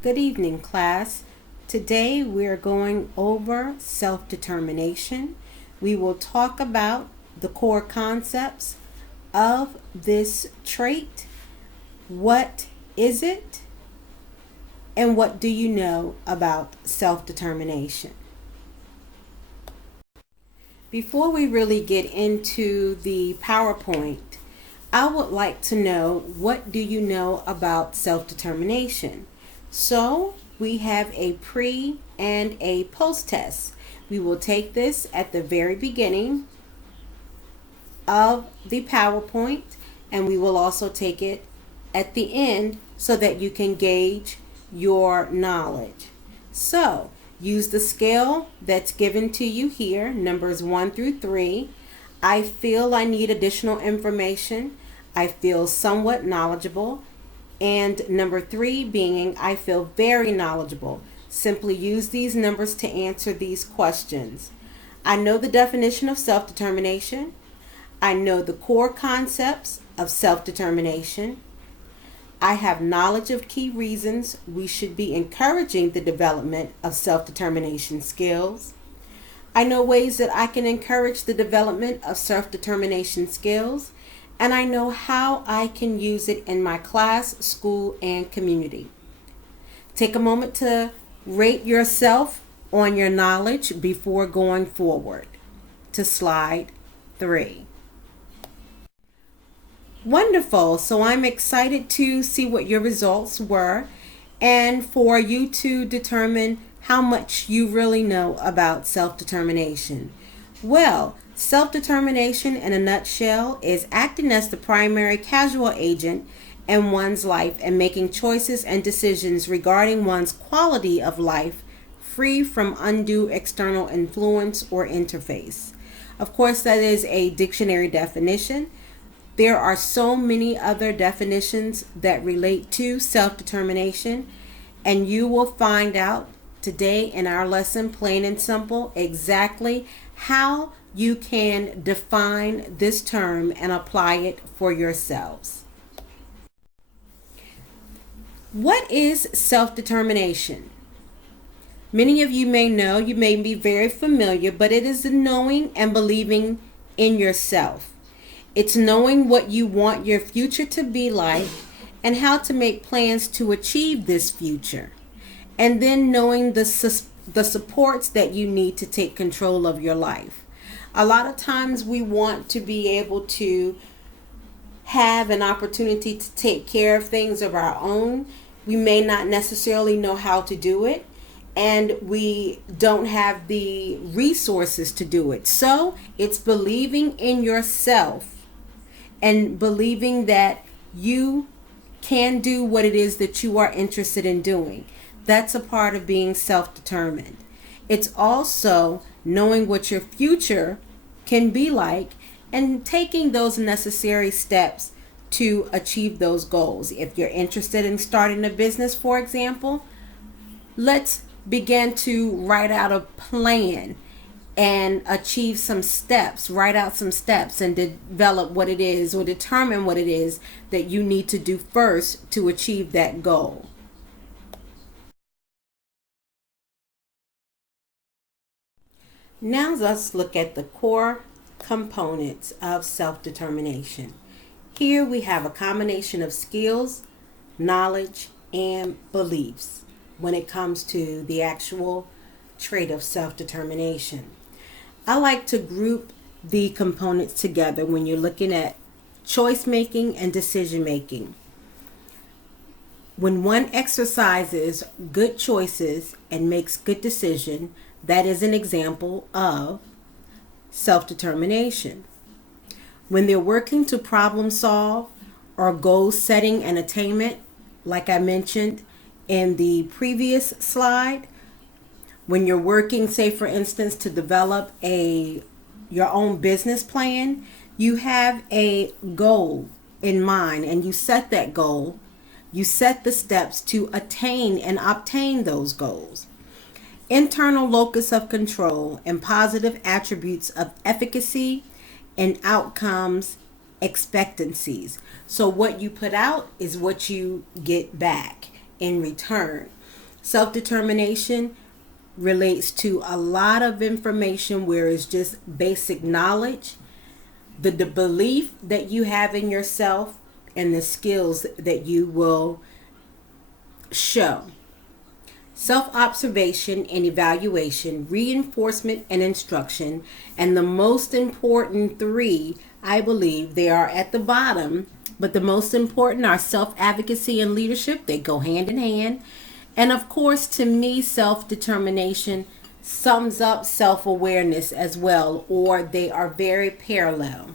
Good evening, class. Today we're going over self-determination. We will talk about the core concepts of this trait. What is it? And what do you know about self-determination? Before we really get into the PowerPoint, I would like to know, what do you know about self-determination? So we have a pre and a post test. We will take this at the very beginning of the PowerPoint, and we will also take it at the end so that you can gauge your knowledge. So use the scale that's given to you here, numbers 1 through 3. I feel I need additional information. I feel somewhat knowledgeable. And number 3 being, I feel very knowledgeable. Simply use these numbers to answer these questions. I know the definition of self-determination. I know the core concepts of self-determination. I have knowledge of key reasons we should be encouraging the development of self-determination skills. I know ways that I can encourage the development of self-determination skills, and I know how I can use it in my class, school, and community. Take a moment to rate yourself on your knowledge before going forward to slide 3. Wonderful. So I'm excited to see what your results were and for you to determine how much you really know about self-determination. Well, self-determination in a nutshell is acting as the primary causal agent in one's life and making choices and decisions regarding one's quality of life free from undue external influence or interface. Of course, that is a dictionary definition. There are so many other definitions that relate to self-determination, and you will find out today in our lesson, plain and simple, exactly how you can define this term and apply it for yourselves. What is self-determination? Many of you may know, you may be very familiar, but it is the knowing and believing in yourself. It's knowing what you want your future to be like and how to make plans to achieve this future. And then knowing the supports that you need to take control of your life. A lot of times we want to be able to have an opportunity to take care of things of our own. We may not necessarily know how to do it, and we don't have the resources to do it. So it's believing in yourself and believing that you can do what it is that you are interested in doing. That's a part of being self-determined. It's also knowing what your future can be like and taking those necessary steps to achieve those goals. If you're interested in starting a business, for example, let's begin to write out a plan and achieve some steps, write out some steps and develop what it is or determine what it is that you need to do first to achieve that goal. Now let's look at the core components of self-determination. Here we have a combination of skills, knowledge, and beliefs when it comes to the actual trait of self-determination. I like to group the components together when you're looking at choice making and decision making. When one exercises good choices and makes good decisions, that is an example of self-determination. When they're working to problem solve or goal setting and attainment, like I mentioned in the previous slide, when you're working, say for instance, to develop your own business plan, you have a goal in mind and you set that goal. You set the steps to attain and obtain those goals. Internal locus of control and positive attributes of efficacy and outcomes expectancies. So what you put out is what you get back in return. Self-determination relates to a lot of information where it's just basic knowledge, the belief that you have in yourself, and the skills that you will show. Self-observation and evaluation, reinforcement and instruction, and the most important three, I believe they are at the bottom, but the most important are self-advocacy and leadership. They go hand in hand. And of course, to me, self-determination sums up self-awareness as well, or they are very parallel.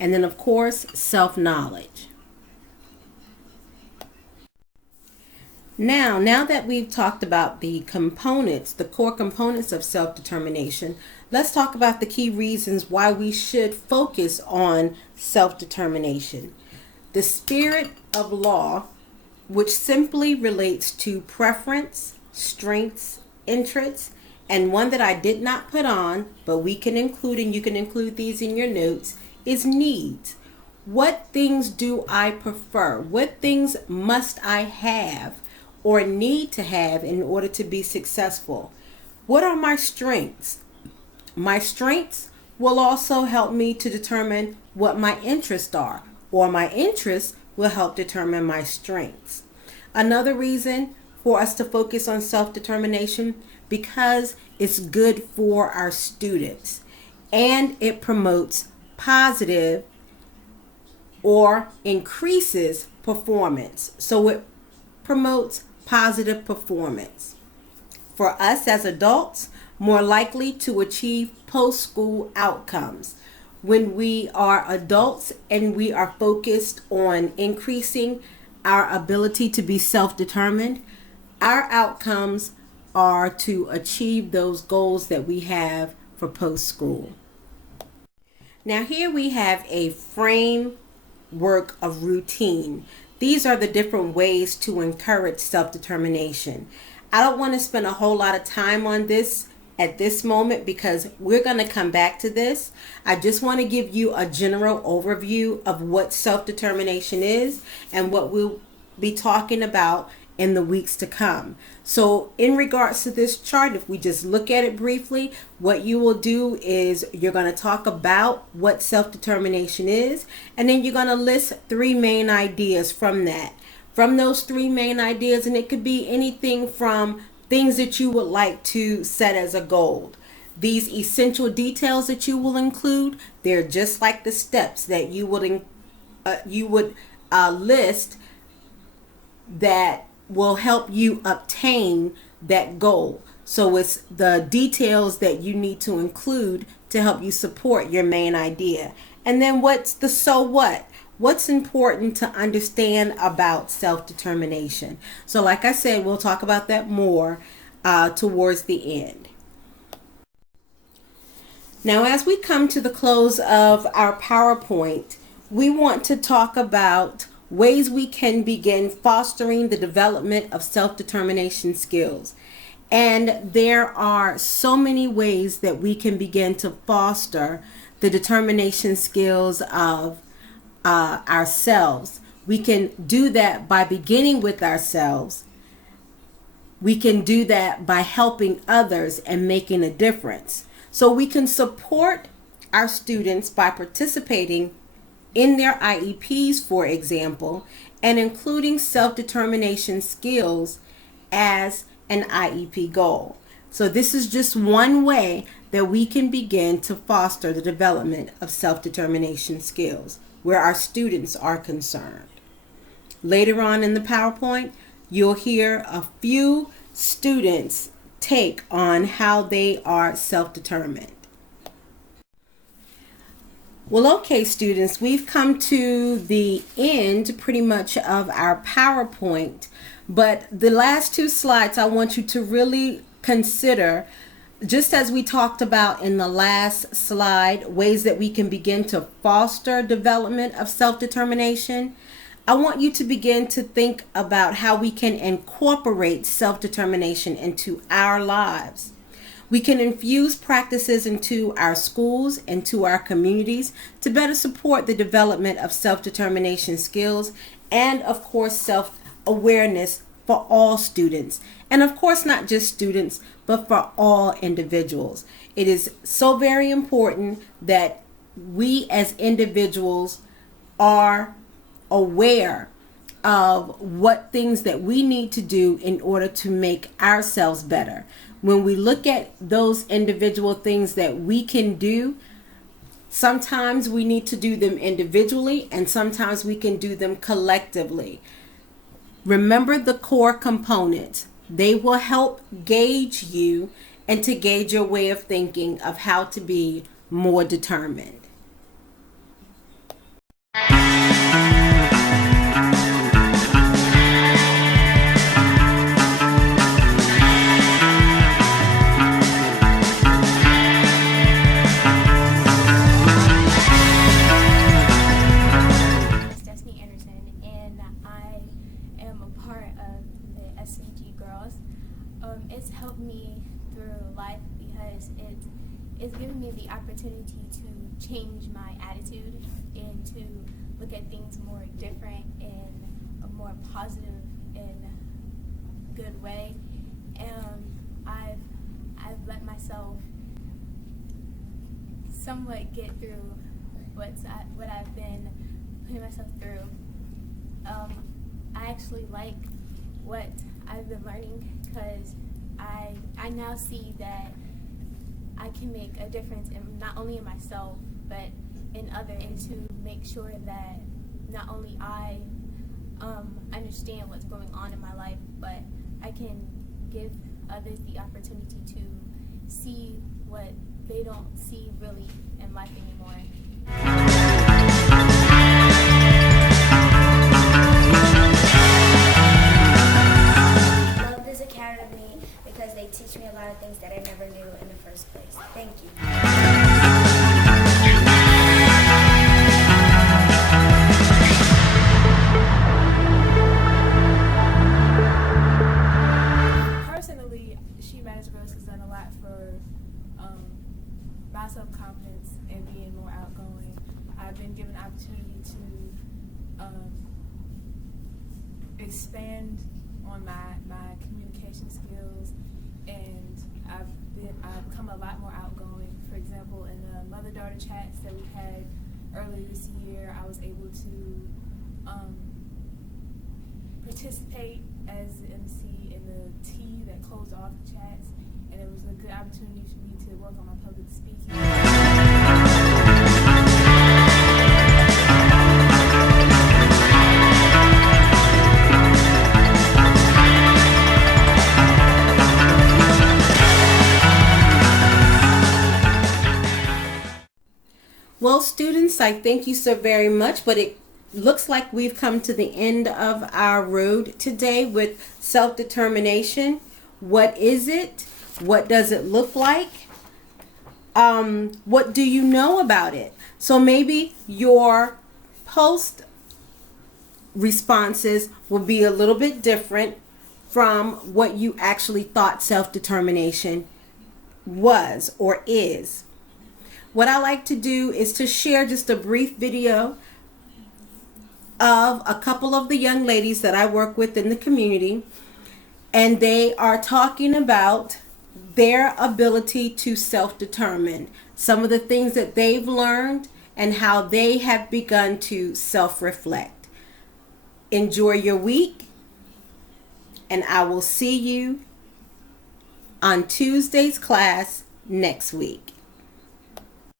And then, of course, self-knowledge. Now that we've talked about the components, the core components of self-determination, let's talk about the key reasons why we should focus on self-determination. The spirit of law, which simply relates to preference, strengths, interests, and one that I did not put on, but we can include, and you can include these in your notes, is needs. What things do I prefer? What things must I have or need to have in order to be successful? What are my strengths? My strengths will also help me to determine what my interests are, or my interests will help determine my strengths. Another reason for us to focus on self-determination, because it's good for our students and it promotes positive or increases performance. So it promotes positive performance. For us as adults, more likely to achieve post-school outcomes. When we are adults and we are focused on increasing our ability to be self-determined, our outcomes are to achieve those goals that we have for post-school. Now here we have a framework of routine. These are the different ways to encourage self-determination. I don't want to spend a whole lot of time on this at this moment because we're going to come back to this. I just want to give you a general overview of what self-determination is and what we'll be talking about in the weeks to come. So in regards to this chart, if we just look at it briefly, what you will do is you're going to talk about what self-determination is, and then you're going to list three main ideas from that. From those three main ideas, and it could be anything from things that you would like to set as a goal. These essential details that you will include, they're just like the steps that you would list that will help you obtain that goal. So it's the details that you need to include to help you support your main idea. And then what's the so what? What's important to understand about self-determination? So like I said, we'll talk about that more towards the end. Now, as we come to the close of our PowerPoint, we want to talk about ways we can begin fostering the development of self-determination skills. And there are so many ways that we can begin to foster the determination skills of ourselves. We can do that by beginning with ourselves. We can do that by helping others and making a difference. So we can support our students by participating in their IEPs, for example, and including self-determination skills as an IEP goal. So this is just one way that we can begin to foster the development of self-determination skills where our students are concerned. Later on in the PowerPoint, you'll hear a few students' take on how they are self-determined. Well, okay, students, we've come to the end pretty much of our PowerPoint, but the last two slides I want you to really consider, just as we talked about in the last slide, ways that we can begin to foster development of self-determination. I want you to begin to think about how we can incorporate self-determination into our lives. We can infuse practices into our schools, into our communities to better support the development of self-determination skills and, of course, self-awareness for all students. And of course, not just students, but for all individuals. It is so very important that we as individuals are aware of what things that we need to do in order to make ourselves better. When we look at those individual things that we can do, sometimes we need to do them individually and sometimes we can do them collectively. Remember the core components. They will help gauge you and to gauge your way of thinking of how to be more determined. SMG girls. It's helped me through life because it's given me the opportunity to change my attitude and to look at things more different in a more positive and good way. I've let myself somewhat get through what I've been putting myself through. I actually like what I've been learning because I now see that I can make a difference in not only in myself but in others, and to make sure that not only I understand what's going on in my life, but I can give others the opportunity to see what they don't see really in life anymore. Because they teach me a lot of things that I never knew in the first place. Thank you. Personally, She Matters Girls has done a lot for my self-confidence and being more outgoing. I've been given the opportunity to expand on my communication skills, and I've become a lot more outgoing. For example, in the mother-daughter chats that we had earlier this year, I was able to participate as the MC in the tea that closed off the chats, and it was a good opportunity for me to work on my public speaking. Well, students, I thank you so very much, but it looks like we've come to the end of our road today with self-determination. What is it? What does it look like? What do you know about it? So maybe your post responses will be a little bit different from what you actually thought self-determination was or is. What I like to do is to share just a brief video of a couple of the young ladies that I work with in the community, and they are talking about their ability to self-determine, some of the things that they've learned and how they have begun to self-reflect. Enjoy your week, and I will see you on Tuesday's class next week.